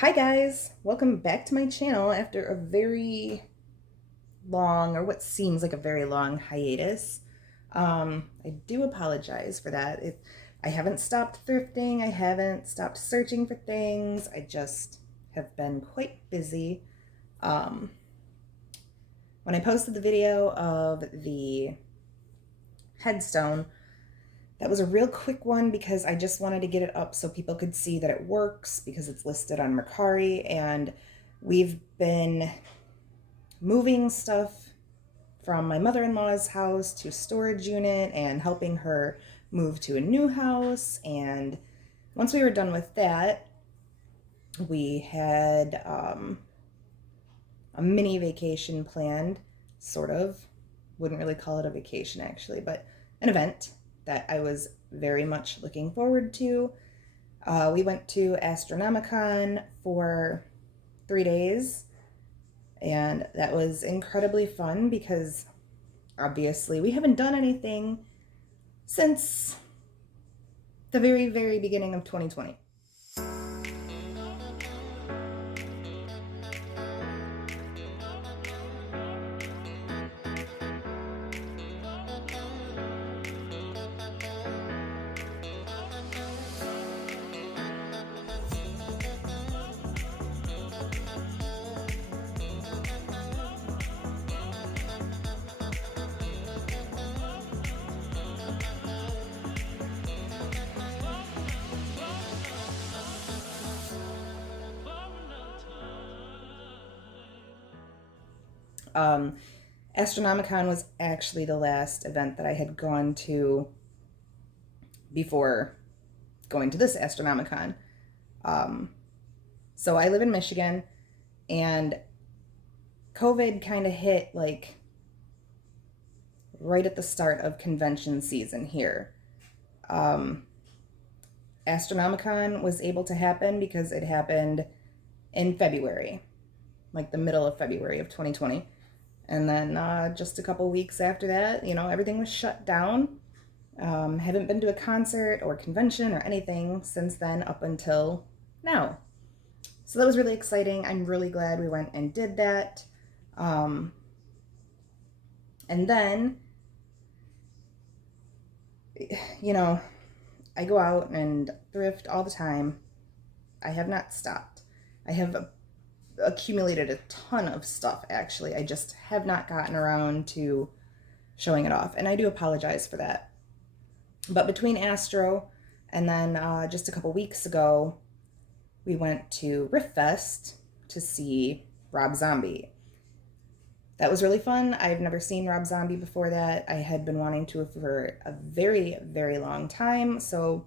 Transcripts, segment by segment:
Hi guys, welcome back to my channel after a very long, or what seems like a very long hiatus. I do apologize for that. I haven't stopped thrifting, I haven't stopped searching for things, I just have been quite busy. Um, when I posted the video of the headstone, that was a real quick one because I just wanted to get it up so people could see that it works because it's listed on Mercari, and we've been moving stuff from my mother-in-law's house to a storage unit and helping her move to a new house. And once we were done with that, we had a mini vacation planned, sort of. Wouldn't really call it a vacation actually, but an event that I was very much looking forward to. We went to Astronomicon for 3 days, and that was incredibly fun because obviously we haven't done anything since the very, very beginning of 2020. Um, Astronomicon was actually the last event that I had gone to before going to this Astronomicon. Um, so I live in Michigan, and COVID kind of hit like right at the start of convention season here. Um, Astronomicon was able to happen because it happened in February, like the middle of February of 2020. And then just a couple weeks after that, everything was shut down. Haven't been to a concert or convention or anything since then up until now. So that was really exciting. I'm really glad we went and did that. And then, I go out and thrift all the time. I have not stopped. I have accumulated a ton of stuff, actually. I just have not gotten around to showing it off, and I do apologize for that. But between Astro and then just a couple weeks ago, we went to Riff Fest to see Rob Zombie. That was really fun. I've never seen Rob Zombie before that. I had been wanting to for a very, very long time, so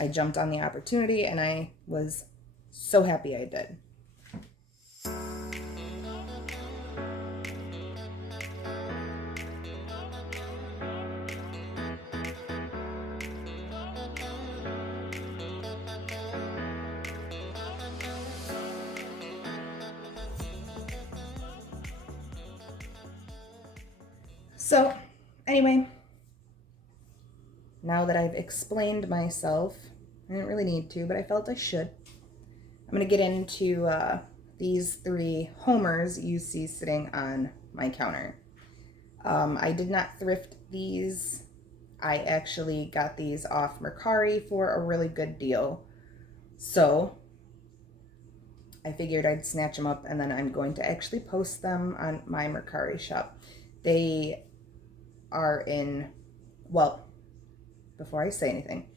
I jumped on the opportunity, and I was so happy I did. So, anyway, now that I've explained myself, I didn't really need to, but I felt I should. I'm going to get into these three Homers you see sitting on my counter. I did not thrift these. I actually got these off Mercari for a really good deal. So I figured I'd snatch them up, and then I'm going to actually post them on my Mercari shop. They are in, well, before I say anything,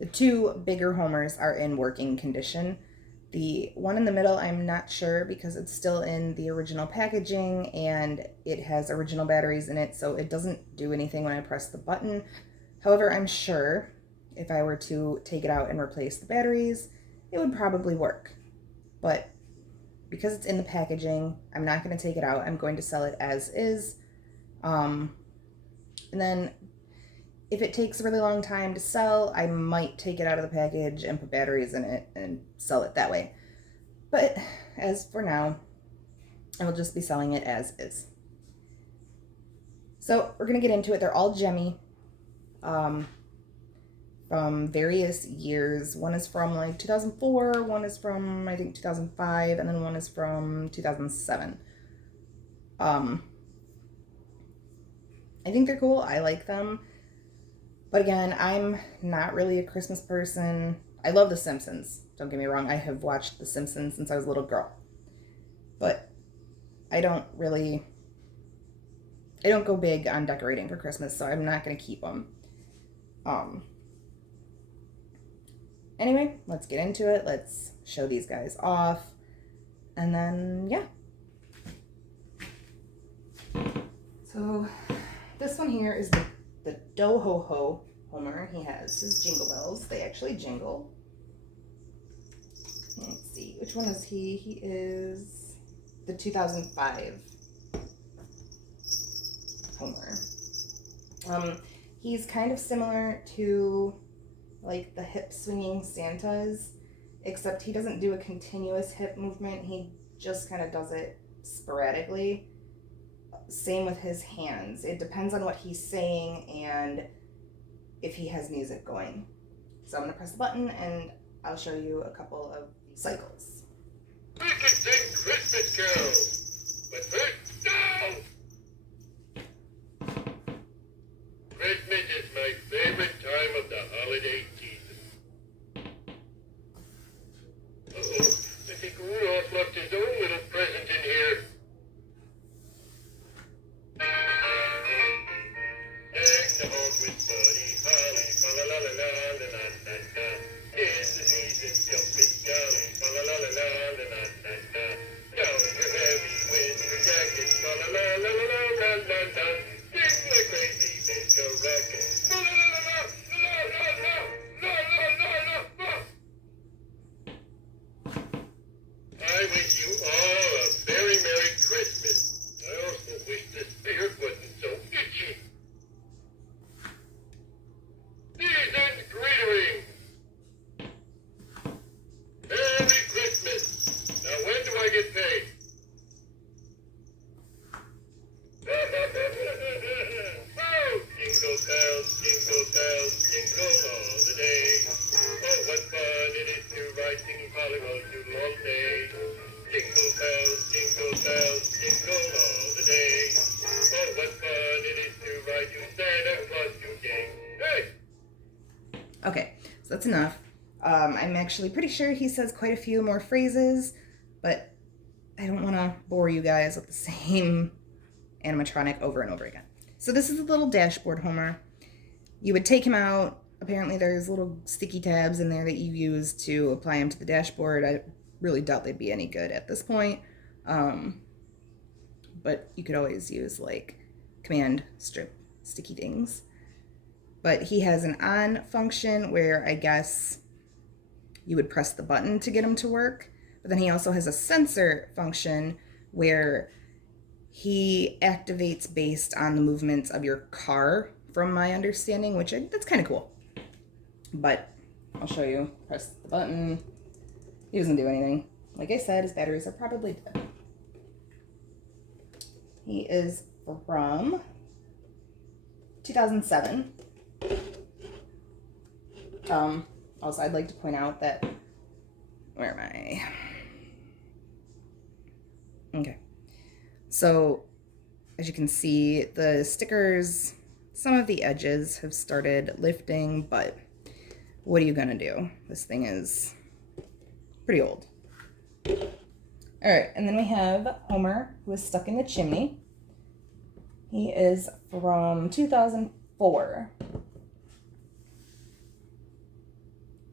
the two bigger Homers are in working condition. The one in the middle, I'm not sure because it's still in the original packaging and it has original batteries in it, so it doesn't do anything when I press the button. However, I'm sure if I were to take it out and replace the batteries, it would probably work. But because it's in the packaging, I'm not going to take it out. I'm going to sell it as is. And then if it takes a really long time to sell, I might take it out of the package and put batteries in it and sell it that way. But as for now, I will just be selling it as is. So we're going to get into it. They're all Gemmy. from various years. One is from like 2004, one is from I think 2005, and then one is from 2007. I think they're cool. I like them. But again, I'm not really a Christmas person. I love The Simpsons. Don't get me wrong. I have watched The Simpsons since I was a little girl. But I don't go big on decorating for Christmas, so I'm not going to keep them. Anyway, let's get into it. Let's show these guys off. And then, yeah. So, this one here is the Do-Ho-Ho Homer. He has his jingle bells. They actually jingle. Let's see. Which one is he? He is the 2005 Homer. He's kind of similar to like the hip swinging Santas, except he doesn't do a continuous hip movement. He just kind of does it sporadically. Same with his hands. It depends on what he's saying and if he has music going. So I'm going to press the button and I'll show you a couple of cycles. We can sing Christmas carols, but first, no! Christmas is my favorite time of the holiday season. Uh-oh, I think Rudolph left his own little present in here. Deck the halls with buddy holly, fa la la la la la la la la. It's the season, jumping jolly, fa la la la la la la la la. Down your heavy winter jacket, fa la la la la la la la la. Sing like crazy, make a racket, fa la la la la la la la la la la la. I wish you all a very Merry Christmas. I also wish the spirit wasn't so itchy. Season's greetings. Merry Christmas. Now when do I get paid? Oh, jingle bells, jingle all the day. Oh, what fun it is to ride singing holly all all day. Jingle bells, jingle all the day. Oh, what fun it is to ride you Santa Claus today. Hey! Okay, so that's enough. I'm actually pretty sure he says quite a few more phrases, but I don't want to bore you guys with the same animatronic over and over again. So this is a little dashboard Homer. You would take him out. Apparently there's little sticky tabs in there that you use to apply him to the dashboard. I really doubt they'd be any good at this point. But you could always use like command strip sticky things. But he has an on function where I guess you would press the button to get him to work. But then he also has a sensor function where he activates based on the movements of your car, from my understanding, which that's kind of cool. But I'll show you. Press the button. He doesn't do anything. Like I said, his batteries are probably dead. He is from 2007. Also, I'd like to point out that, where am I? Okay. So, as you can see, the stickers, some of the edges have started lifting, but what are you gonna do? This thing is pretty old. Alright, and then we have Homer, who is stuck in the chimney. He is from 2004.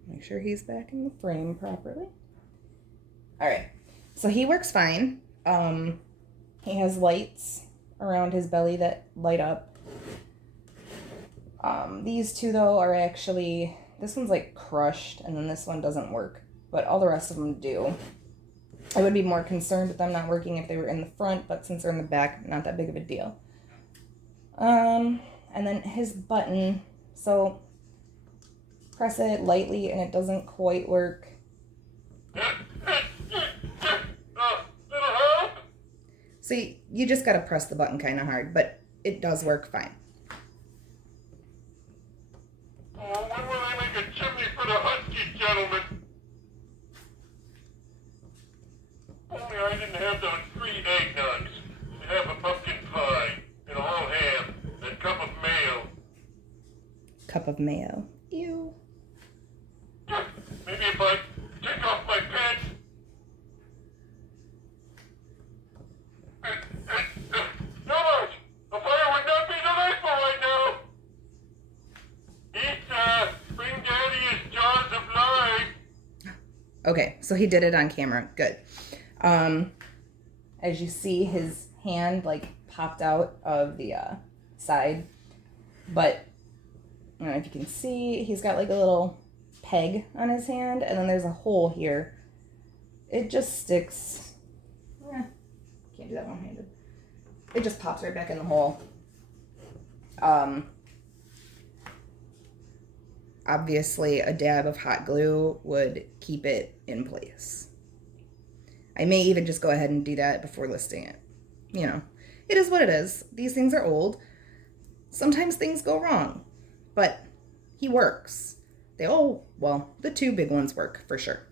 Make sure he's back in the frame properly. Alright, so he works fine. He has lights around his belly that light up. These two, though, are actually... This one's, like, crushed, and then this one doesn't work. But all the rest of them do. I would be more concerned with them not working if they were in the front, but since they're in the back, not that big of a deal. And then his button, so press it lightly and it doesn't quite work. So you just gotta press the button kind of hard, but it does work fine. When will I make I didn't have those 3 eggnogs. Half a pumpkin pie and a whole ham and a cup of mayo. Cup of mayo. Ew. Maybe if I take off my pants. George, a fire would not be delightful right now. Eat, bring Daddy his jaws of life. Okay, so he did it on camera. Good. As you see, his hand like popped out of the side, but I don't know if you can see, he's got like a little peg on his hand, and then there's a hole here. It just sticks. Can't do that one-handed. It just pops right back in the hole. Obviously, a dab of hot glue would keep it in place. I may even just go ahead and do that before listing it. You know, it is what it is. These things are old. Sometimes things go wrong, but he works. The 2 big ones work for sure.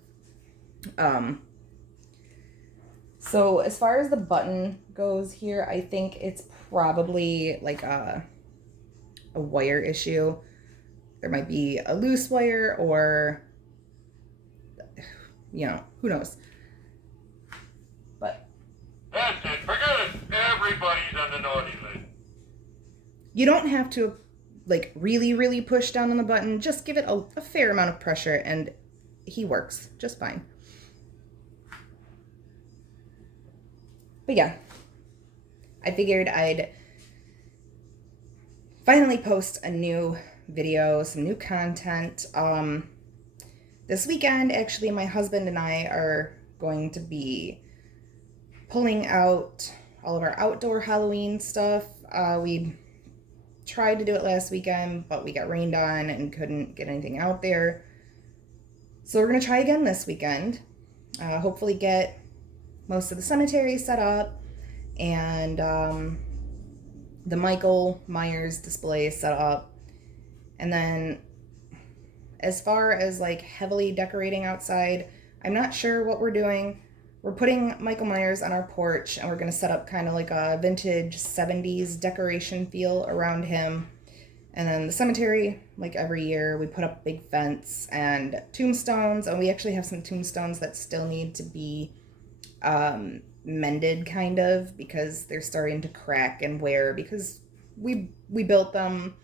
So as far as the button goes here, I think it's probably like a wire issue. There might be a loose wire or, you know, who knows. But That's it. Forget it. Everybody's on the naughty list. you don't have to like really, really push down on the button. Just give it a fair amount of pressure and he works just fine. But yeah, I figured I'd finally post a new video, some new content. This weekend, actually, my husband and I are going to be pulling out all of our outdoor Halloween stuff. We tried to do it last weekend, but we got rained on and couldn't get anything out there. So we're going to try again this weekend. Hopefully get most of the cemetery set up and the Michael Myers display set up. And then as far as like heavily decorating outside, I'm not sure what we're doing. We're putting Michael Myers on our porch and we're going to set up kind of like a vintage 70s decoration feel around him. And then the cemetery, like every year, we put up a big fence and tombstones. And we actually have some tombstones that still need to be mended kind of because they're starting to crack and wear because we built them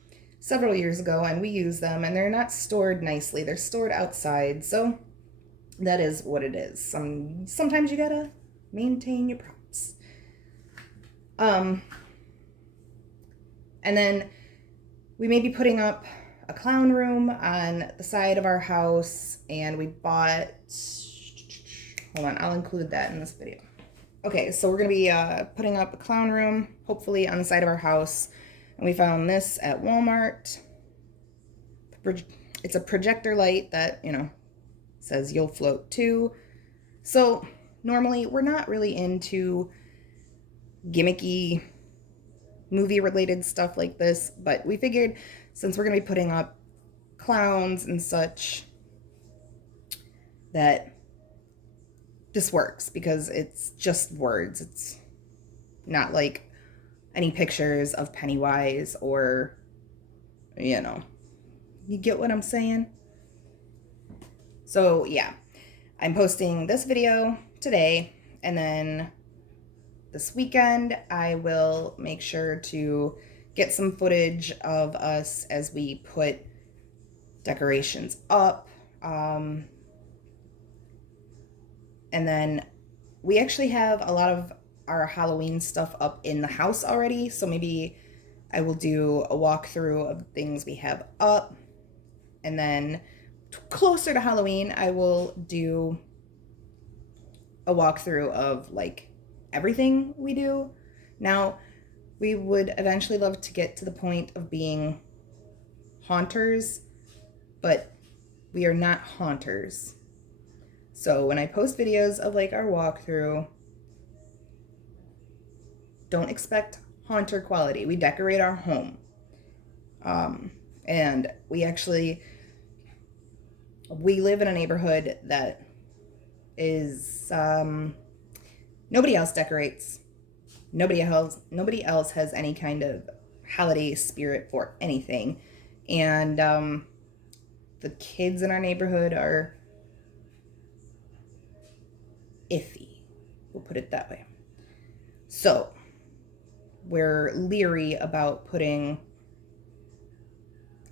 several years ago and we use them and they're not stored nicely. They're stored outside. So that is what it is. Sometimes you gotta maintain your props. And then we may be putting up a clown room on the side of our house, and we bought, hold on, I'll include that in this video. Okay, so we're gonna be putting up a clown room, hopefully on the side of our house. And we found this at Walmart. It's a projector light that, you know, says you'll float too. So normally we're not really into gimmicky movie related stuff like this, but we figured since we're gonna be putting up clowns and such that this works because it's just words. It's not like any pictures of Pennywise or, you know, you get what I'm saying? So yeah, I'm posting this video today, and then this weekend I will make sure to get some footage of us as we put decorations up. And then we actually have a lot of our Halloween stuff up in the house already, so maybe I will do a walkthrough of things we have up, and then closer to Halloween I will do a walkthrough of like everything we do. Now we would eventually love to get to the point of being haunters, but we are not haunters. So when I post videos of like our walkthrough, don't expect haunter quality. We decorate our home. And we live in a neighborhood that is Nobody else decorates. Nobody else has any kind of holiday spirit for anything. And the kids in our neighborhood are iffy. We'll put it that way. So we're leery about putting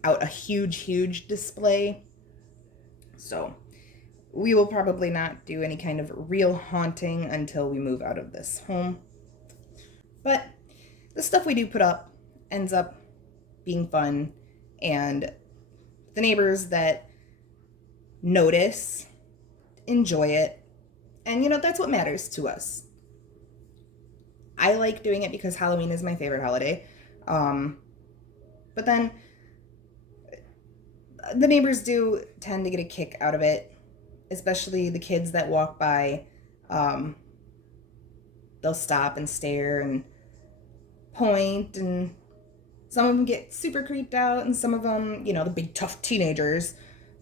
out a huge display. So we will probably not do any kind of real haunting until we move out of this home. But the stuff we do put up ends up being fun, and the neighbors that notice enjoy it. And that's what matters to us. I like doing it because Halloween is my favorite holiday. But then the neighbors do tend to get a kick out of it, especially the kids that walk by. They'll stop and stare and point, and some of them get super creeped out, and some of them, the big tough teenagers,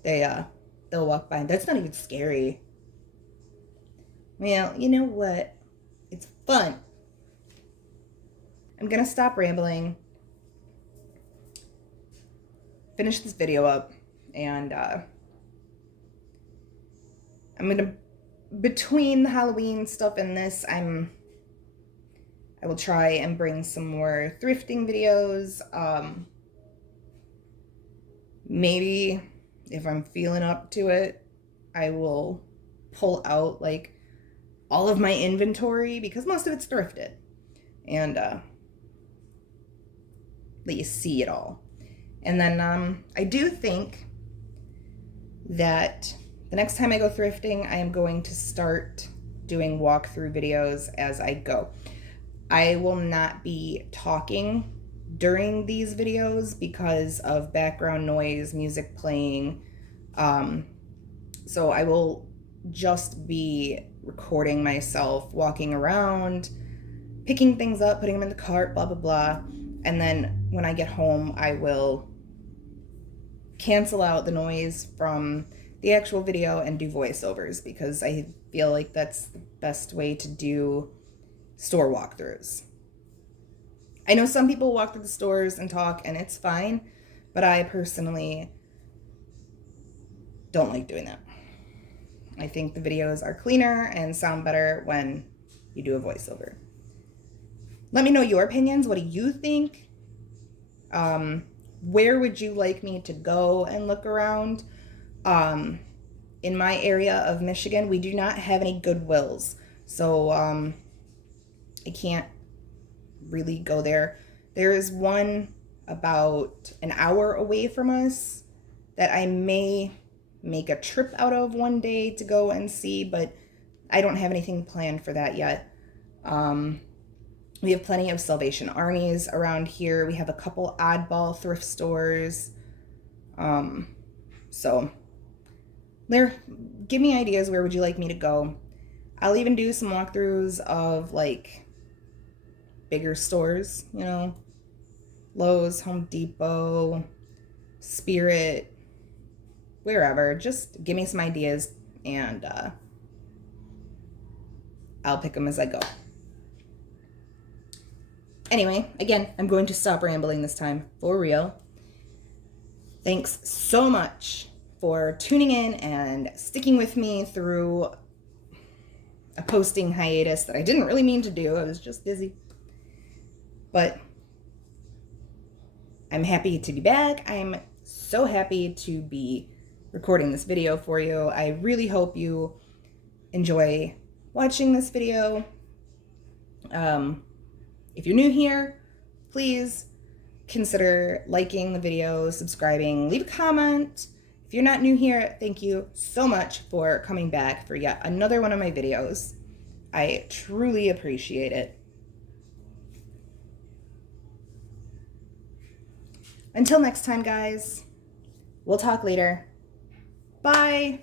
they'll walk by and that's not even scary. Well, you know what? It's fun. I'm gonna stop rambling, finish this video up, and I'm gonna, between the Halloween stuff and this, I will try and bring some more thrifting videos. Maybe if I'm feeling up to it, I will pull out like all of my inventory, because most of it's thrifted, and let you see it all. And then I do think that the next time I go thrifting, I am going to start doing walkthrough videos as I go. I will not be talking during these videos because of background noise, music playing. So I will just be recording myself walking around, picking things up, putting them in the cart, blah, blah, blah. And then when I get home, I will cancel out the noise from the actual video and do voiceovers, because I feel like that's the best way to do store walkthroughs. I know some people walk through the stores and talk, and it's fine, but I personally don't like doing that. I think the videos are cleaner and sound better when you do a voiceover. Let me know your opinions. What do you think? Where would you like me to go and look around? In my area of Michigan, we do not have any Goodwills, so I can't really go there. There is one about an hour away from us that I may make a trip out of one day to go and see, but I don't have anything planned for that yet. We have plenty of Salvation Armies around here. We have a couple oddball thrift stores. So there, give me ideas. Where would you like me to go? I'll even do some walkthroughs of like bigger stores, Lowe's, Home Depot, Spirit, wherever. Just give me some ideas, and I'll pick them as I go. Anyway, again, I'm going to stop rambling this time, for real. Thanks so much for tuning in and sticking with me through a posting hiatus that I didn't really mean to do. I was just busy. But I'm happy to be back. I'm so happy to be recording this video for you. I really hope you enjoy watching this video. If you're new here, please consider liking the video, subscribing, leave a comment. If you're not new here, thank you so much for coming back for yet another one of my videos. I truly appreciate it. Until next time, guys, we'll talk later. Bye.